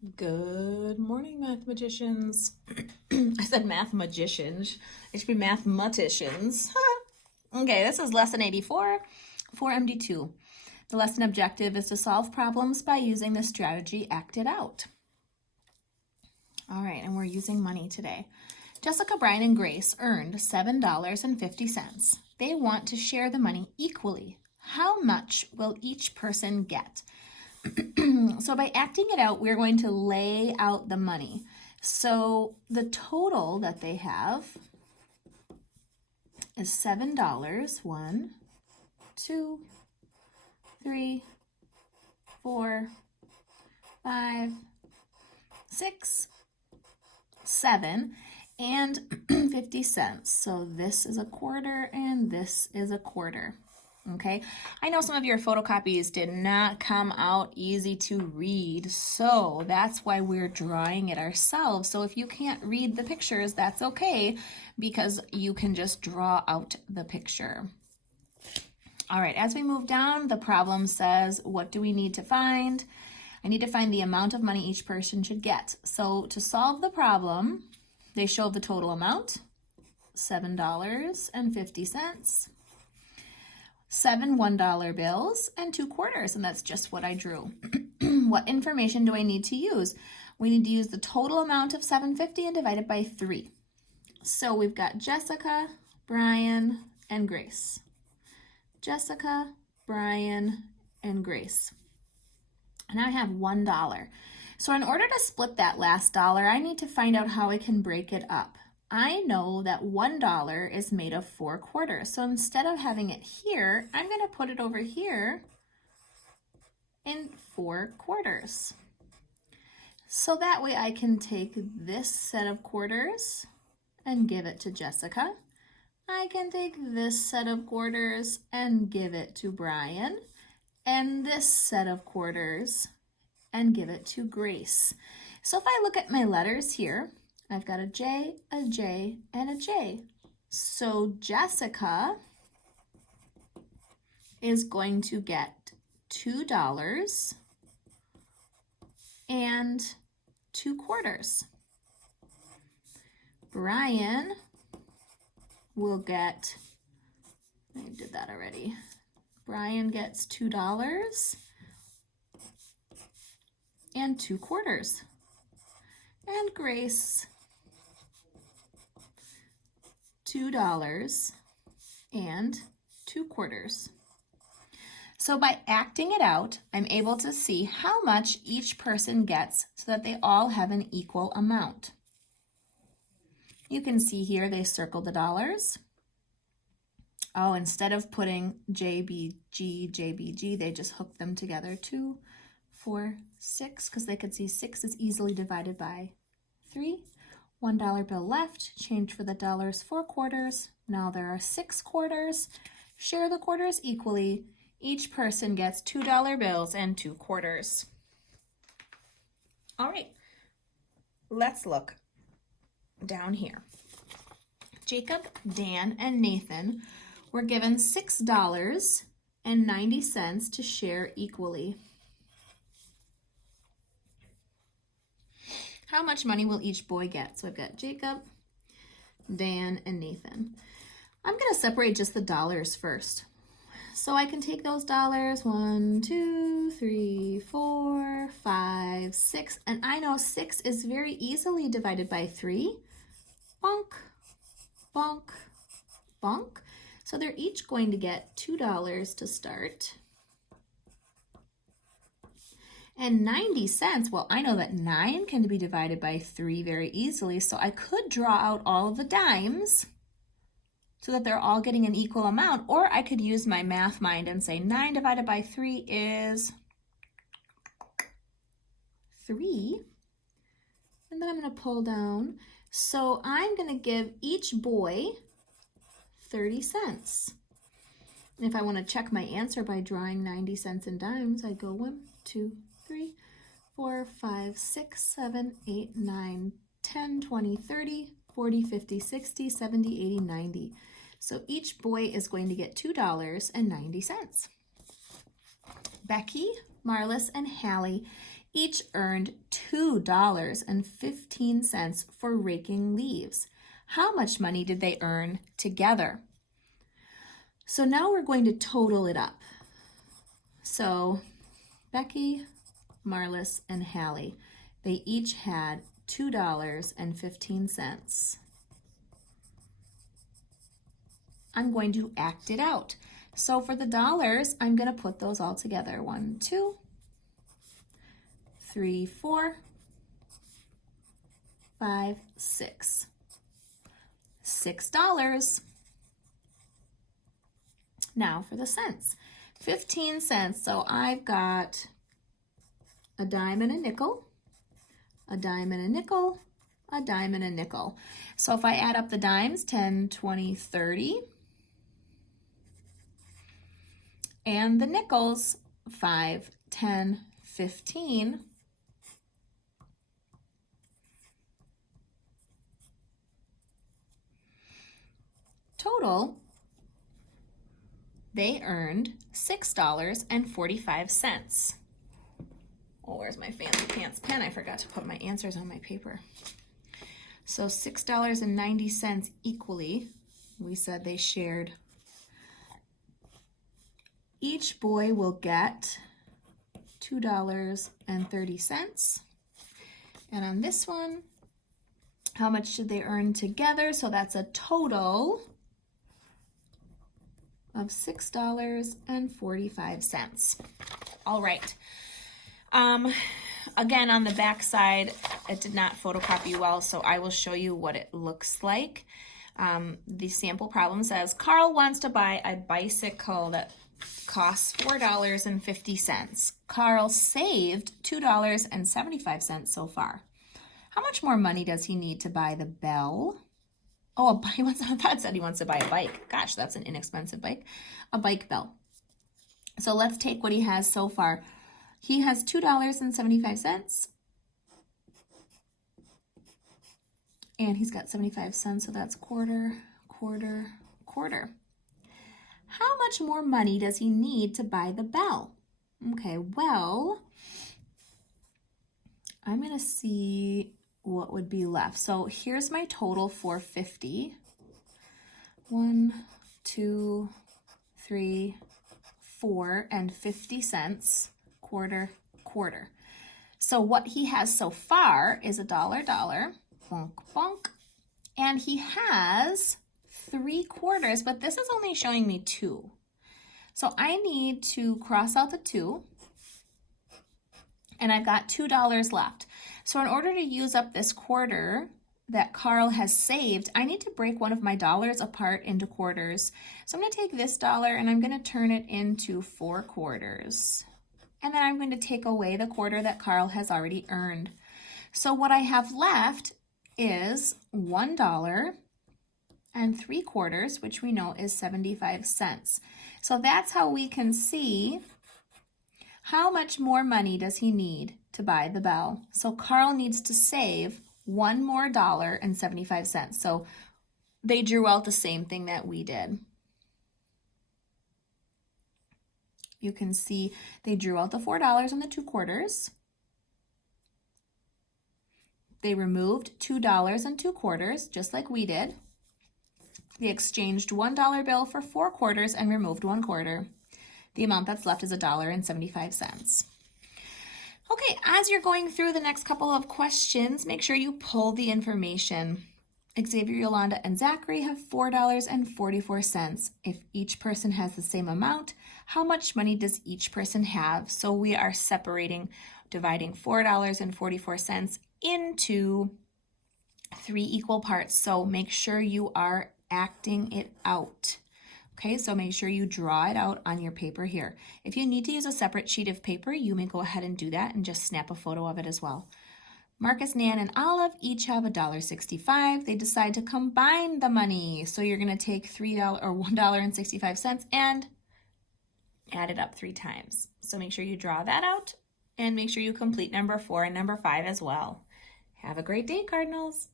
Good morning, mathematicians. I said mathematicians. It should be mathematicians. Okay, this is lesson 84, 4.MD.2. The lesson objective is to solve problems by using the strategy acted out. All right, and we're using money today. Jessica, Brian, and Grace earned $7.50. They want to share the money equally. How much will each person get? So by acting it out, we're going to lay out the money. So the total that they have is $7. 1, 2, 3, 4, 5, 6, 7, and 50 cents. So this is a quarter and this is a quarter. Okay, I know some of your photocopies did not come out easy to read, so that's why we're drawing it ourselves. So if you can't read the pictures, that's okay, because you can just draw out the picture. All right, as we move down, the problem says, what do we need to find? I need to find the amount of money each person should get. So to solve the problem, they show the total amount, $7.50. 7 $1 bills and 2 quarters, and that's just what I drew. What information do I need to use? We need to use the total amount of $7.50 and divide it by 3. So we've got Jessica, Brian, and Grace. Jessica, Brian, and Grace. And I have $1. So in order to split that last dollar, I need to find out how I can break it up. I know that $1 is made of 4 quarters. So instead of having it here, I'm going to put it over here in 4 quarters. So that way I can take this set of quarters and give it to Jessica. I can take this set of quarters and give it to Brian, and this set of quarters and give it to Grace. So if I look at my letters here, I've got a J, and a J. So Jessica is going to get $2 and 2 quarters. Brian will get, I did that already. Brian gets $2 and 2 quarters. And Grace, $2 and 2 quarters. So by acting it out, I'm able to see how much each person gets so that they all have an equal amount. You can see here they circled the dollars. Oh, instead of putting JBG, JBG, they just hooked them together. 2, 4, 6, because they could see 6 is easily divided by 3. $1 bill left, change for the dollars 4 quarters. Now there are 6 quarters. Share the quarters equally. Each person gets $2 bills and 2 quarters. All right, let's look down here. Jacob, Dan, and Nathan were given $6.90 to share equally. How much money will each boy get? So I've got Jacob, Dan, and Nathan. I'm going to separate just the dollars first. So I can take those dollars, 1, 2, 3, 4, 5, 6, and I know 6 is very easily divided by 3. Bonk, bonk, bonk. So they're each going to get $2 to start. And 90 cents, well, I know that 9 can be divided by 3 very easily, so I could draw out all of the dimes so that they're all getting an equal amount, or I could use my math mind and say 9 divided by 3 is 3. And then I'm going to pull down. So I'm going to give each boy 30 cents. And if I want to check my answer by drawing 90 cents in dimes, I go 1, 2, 3, 4, 5, 6, 7, 8, 9, 10, 20, 30, 40, 50, 60, 70, 80, 90. So each boy is going to get $2.90. Becky, Marlis, and Hallie each earned $2.15 for raking leaves. How much money did they earn together? So now we're going to total it up. So Becky, Marlis, and Hallie, they each had $2.15. I'm going to act it out. So for the dollars, I'm going to put those all together. 1, 2, 3, 4, 5, 6. $6. Now for the cents. 15 cents. So I've got a dime and a nickel, a dime and a nickel, a dime and a nickel. So if I add up the dimes, 10, 20, 30. And the nickels, 5, 10, 15. Total, they earned $6.45. Oh, where's my fancy pants pen? I forgot to put my answers on my paper. So $6.90 equally, we said they shared. Each boy will get $2.30. And on this one, how much did they earn together? So that's a total of $6.45. All right. Again, on the back side, it did not photocopy well, so I will show you what it looks like. The sample problem says, Carl wants to buy a bicycle that costs $4.50. Carl saved $2.75 so far. How much more money does he need to buy the bell? Oh, I thought it said he wants to buy a bike. Gosh, that's an inexpensive bike. A bike bell. So let's take what he has so far. He has $2.75. And he's got 75 cents, so that's quarter, quarter, quarter. How much more money does he need to buy the bell? Okay, well, I'm going to see what would be left. So here's my total for 50. 1, 2, 3, 4, and 50 cents, quarter, quarter. So what he has so far is a dollar, bonk, bonk, and he has 3 quarters, but this is only showing me 2. So I need to cross out the 2, and I've got $2 left. So in order to use up this quarter that Carl has saved, I need to break one of my dollars apart into quarters. So I'm going to take this dollar and I'm going to turn it into 4 quarters. And then I'm going to take away the quarter that Carl has already earned. So what I have left is $1.03, which we know is 75 cents. So that's how we can see how much more money does he need to buy the bell. So Carl needs to save $1 more and 75 cents. So they drew out the same thing that we did. You can see they drew out the $4 and the 2 quarters. They removed $2 and 2 quarters, just like we did. They exchanged $1 bill for 4 quarters and removed 1 quarter. The amount that's left is $1.75. Okay, as you're going through the next couple of questions, make sure you pull the information. Xavier, Yolanda, and Zachary have $4.44. If each person has the same amount, how much money does each person have? So we are dividing $4.44 into 3 equal parts. So make sure you are acting it out. Okay, so make sure you draw it out on your paper here. If you need to use a separate sheet of paper, you may go ahead and do that and just snap a photo of it as well. Marcus, Nan, and Olive each have $1.65. They decide to combine the money. So you're going to take $3 or $1.65 and add it up 3 times. So make sure you draw that out and make sure you complete number 4 and number 5 as well. Have a great day, Cardinals.